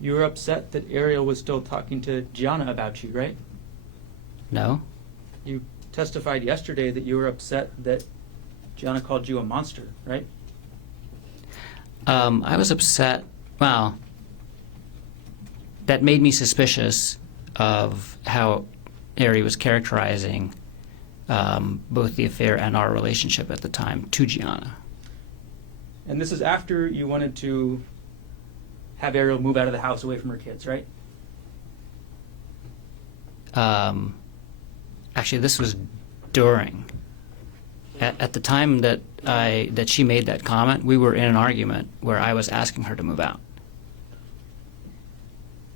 You were upset that Ariel was still talking to Gianna about you, right? No? You testified yesterday that you were upset that Gianna called you a monster, right? I was upset. Well, that made me suspicious of how Ari was characterizing both the affair and our relationship at the time to Gianna. And this is after you wanted to have Ariel move out of the house away from her kids, right? Actually, this was during. At the time that she made that comment, we were in an argument where I was asking her to move out.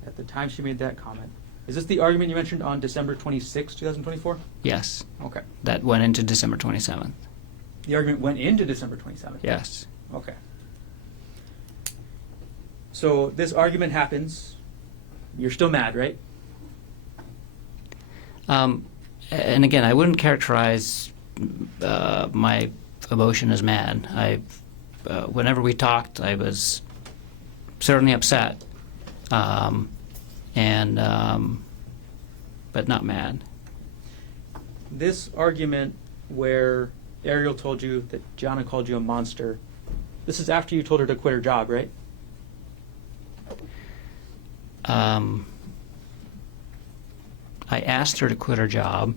At the time she made that comment. Is this the argument you mentioned on December 26, 2024? Yes. Okay. That went into December 27th. The argument went into December 27th? Yes. Okay. So this argument happens. You're still mad, right? And again, I wouldn't characterize my emotion as mad. Whenever we talked, I was certainly upset, but not mad. This argument where Ariel told you that Gianna called you a monster, this is after you told her to quit her job, right? I asked her to quit her job.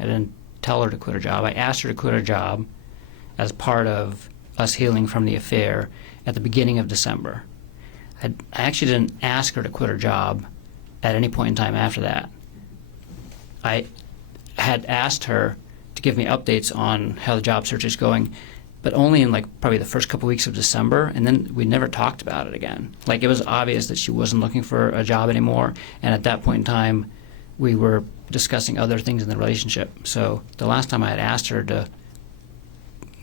I didn't tell her to quit her job. I asked her to quit her job as part of us healing from the affair at the beginning of December. I actually didn't ask her to quit her job at any point in time after that. I had asked her to give me updates on how the job search is going, but only in probably the first couple weeks of December, and then we never talked about it again. It was obvious that she wasn't looking for a job anymore, and at that point in time, we were discussing other things in the relationship. So the last time I had asked her to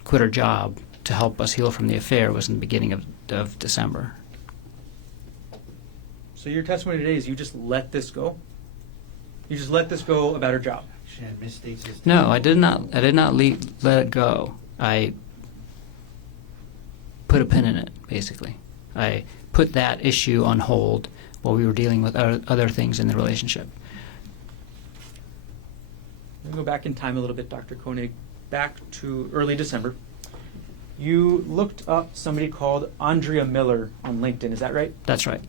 quit her job to help us heal from the affair was in the beginning of December. So your testimony today is you just let this go? You just let this go about her job? No, I did not. I did not let it go. I put a pin in it, basically. I put that issue on hold while we were dealing with other things in the relationship. Let me go back in time a little bit, Dr. Konig, back to early December. You looked up somebody called Andrea Miller on LinkedIn, is that right? That's right.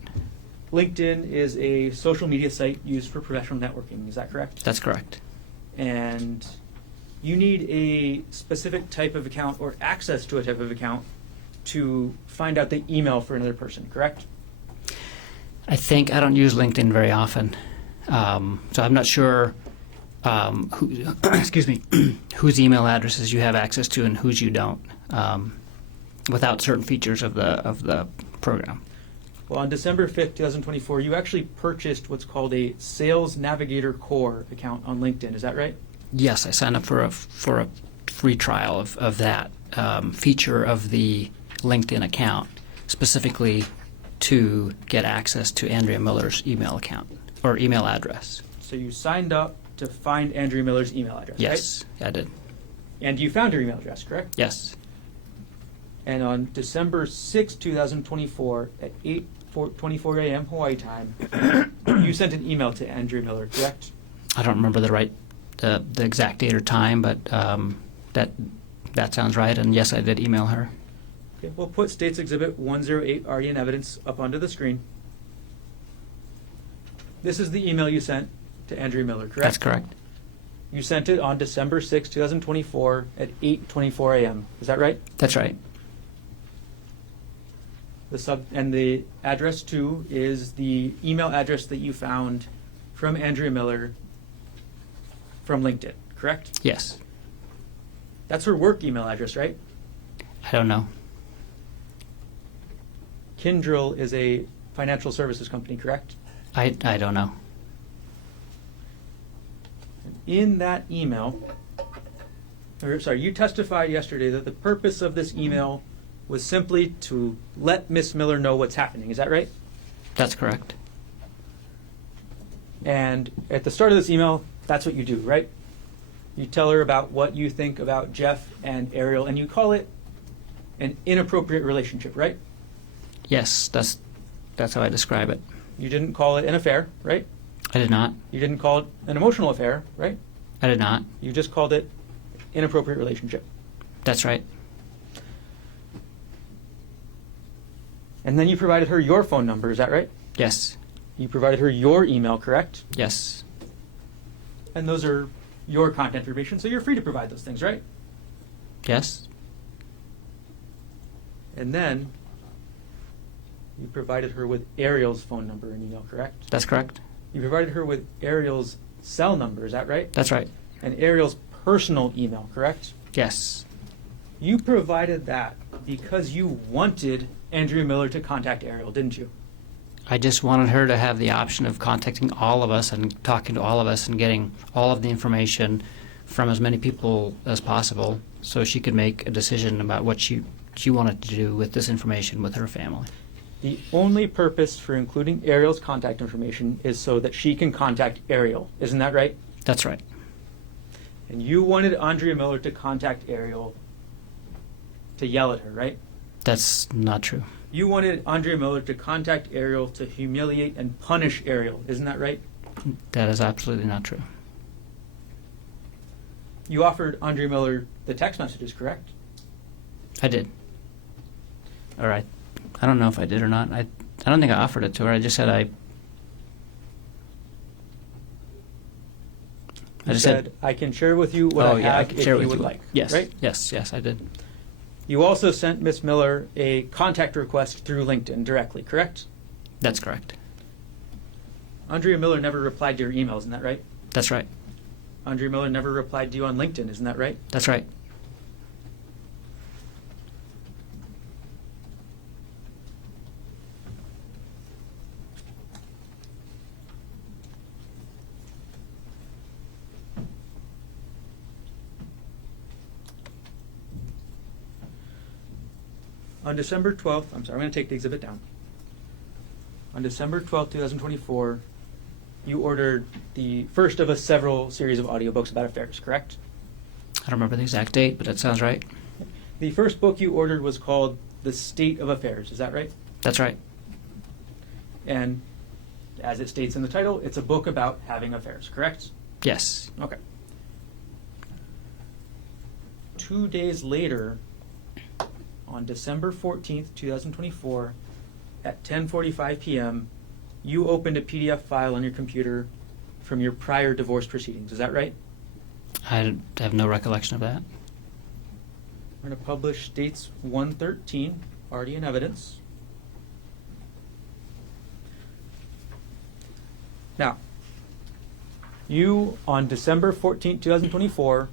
LinkedIn is a social media site used for professional networking, is that correct? That's correct. And you need a specific type of account or access to a type of account to find out the email for another person, correct? I don't use LinkedIn very often, so I'm not sure whose email addresses you have access to and whose you don't, without certain features of the program. Well, on December 5th, 2024, you actually purchased what's called a Sales Navigator Core account on LinkedIn. Is that right? Yes, I signed up for a free trial of that feature of the LinkedIn account, specifically to get access to Andrea Miller's email account or email address. So you signed up to find Andrea Miller's email address, yes, right? I did. And you found her email address, correct? Yes. And on December 6, 2024, at 8:24 a.m. Hawaii time, you sent an email to Andrea Miller, correct? I don't remember the exact date or time, but that sounds right. And yes, I did email her. Okay, we'll put States Exhibit 108 already in evidence up onto the screen. This is the email you sent to Andrea Miller, correct? That's correct. You sent it on December 6, 2024 at 8:24 a.m. Is that right? That's right. And the address too is the email address that you found from Andrea Miller from LinkedIn, correct? Yes. That's her work email address, right? I don't know. Kyndryl is a financial services company, correct? I don't know. In that email, you testified yesterday that the purpose of this email was simply to let Miss Miller know what's happening. Is that right? That's correct. And at the start of this email, that's what you do, right? You tell her about what you think about Jeff and Ariel, and you call it an inappropriate relationship, right? Yes, that's That's how I describe it. You didn't call it an affair, right? I did not. You didn't call it an emotional affair, right? I did not. You just called it inappropriate relationship. That's right. And then you provided her your phone number, is that right? Yes. You provided her your email, correct? Yes. And those are your contact information, so you're free to provide those things, right? Yes. And then you provided her with Ariel's phone number and email, correct? That's correct. You provided her with Ariel's cell number, is that right? That's right. And Ariel's personal email, correct? Yes. You provided that because you wanted Andrea Miller to contact Ariel, didn't you? I just wanted her to have the option of contacting all of us and talking to all of us and getting all of the information from as many people as possible so she could make a decision about what she wanted to do with this information with her family. The only purpose for including Ariel's contact information is so that she can contact Ariel. Isn't that right? That's right. And you wanted Andrea Miller to contact Ariel to yell at her, right? That's not true. You wanted Andrea Miller to contact Ariel to humiliate and punish Ariel. Isn't that right? That is absolutely not true. You offered Andrea Miller the text messages, correct? I did. All right. I don't know if I did or not. I don't think I offered it to her. I just said I You just said, I can share with you what I have can if share you with would you. like. Yes. Right? Yes, I did. You also sent Miss Miller a contact request through LinkedIn directly, correct? That's correct. Andrea Miller never replied to your emails, isn't that right? That's right. Andrea Miller never replied to you on LinkedIn, isn't that right? That's right. On December 12th, I'm sorry, I'm going to take the exhibit down. On December 12th, 2024, you ordered the first of a several series of audiobooks about affairs, correct? I don't remember the exact date, but that sounds right. The first book you ordered was called The State of Affairs, is that right? That's right. And as it states in the title, it's a book about having affairs, correct? Yes. Okay. 2 days later, on December 14th, 2024, at 10:45 p.m., you opened a PDF file on your computer from your prior divorce proceedings. Is that right? I have no recollection of that. We're going to publish dates 113, already in evidence. Now, you, on December 14th, 2024,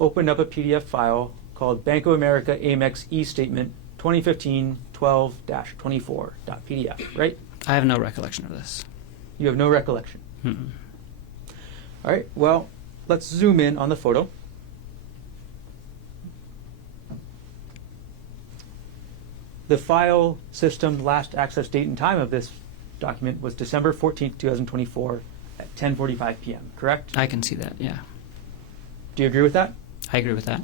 opened up a PDF file called Bank of America Amex E-Statement 2015-12-24.pdf, right? I have no recollection of this. You have no recollection. Mm-mm. All right, well, let's zoom in on the photo. The file system last access date and time of this document was December 14th, 2024 at 10:45 p.m., correct? I can see that, yeah. Do you agree with that? I agree with that.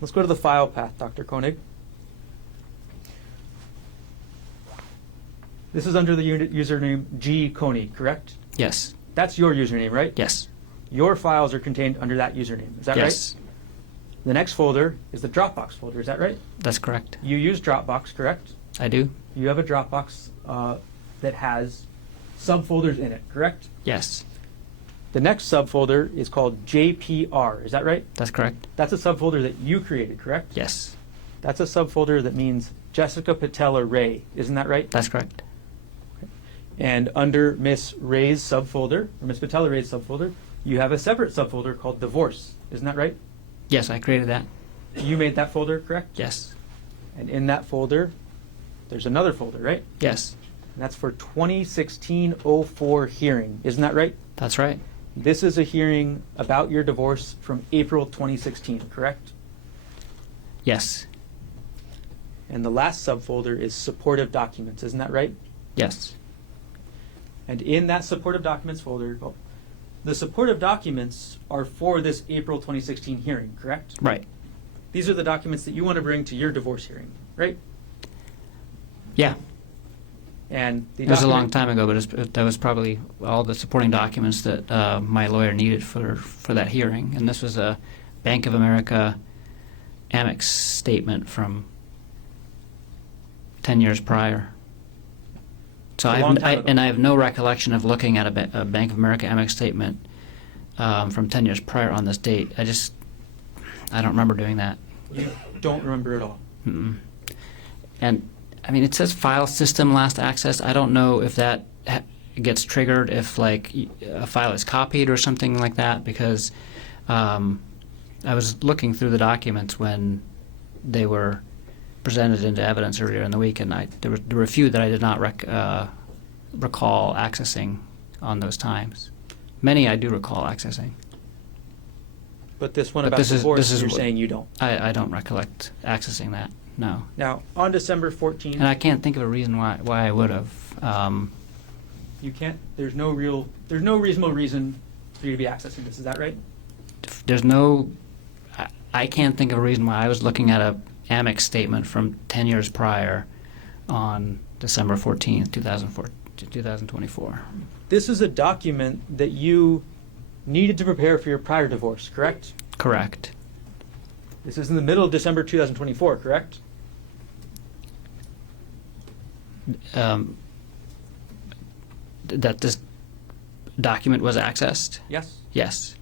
Let's go to the file path, Dr. Konig. This is under the username G. Konig, correct? Yes. That's your username, right? Yes. Your files are contained under that username. Is that Yes. right? The next folder is the Dropbox folder. Is that right? That's correct. You use Dropbox, correct? I do? You have a Dropbox that has subfolders in it, correct? Yes. The next subfolder is called JPR. Is that right? That's correct. That's a subfolder that you created, correct? Yes. That's a subfolder that means Jessica Patella Ray. Isn't that right? That's correct. And under Miss Ray's subfolder, or Miss Patella Ray's subfolder, you have a separate subfolder called Divorce. Isn't that right? Yes, I created that. You made that folder, correct? Yes. And in that folder, there's another folder, right? Yes. And that's for 2016-04 hearing. Isn't that right? That's right. This is a hearing about your divorce from April 2016, correct? Yes. And the last subfolder is supportive documents. Isn't that right? Yes. And in that supportive documents folder, the supportive documents are for this April 2016 hearing, correct? Right. These are the documents that you want to bring to your divorce hearing, right? Yeah, And the it was a long document- time ago, but that was probably all the supporting documents that my lawyer needed for that hearing. And this was a Bank of America Amex statement from 10 years prior. So A long time ago. I have no recollection of looking at a Bank of America Amex statement from 10 years prior on this date. I don't remember doing that. You don't remember at all. Mm-mm. And I mean, it says file system last access. I don't know if that gets triggered if like a file is copied or something like that, because I was looking through the documents when they were presented into evidence earlier in the week, and there were a few that I did not recall accessing on those times. Many I do recall accessing. But this one But about this is- divorce, this is you're what- saying you don't. I don't recollect accessing that. No. Now, on December 14th, And I can't think of a reason why I would have. you can't. There's no reasonable reason for you to be accessing this. Is that right? There's no. I can't think of a reason why I was looking at a Amex statement from 10 years prior on December 14th, 2024. This is a document that you needed to prepare for your prior divorce, correct? Correct. This is in the middle of December 2024, correct? That this document was accessed? Yes. Yes.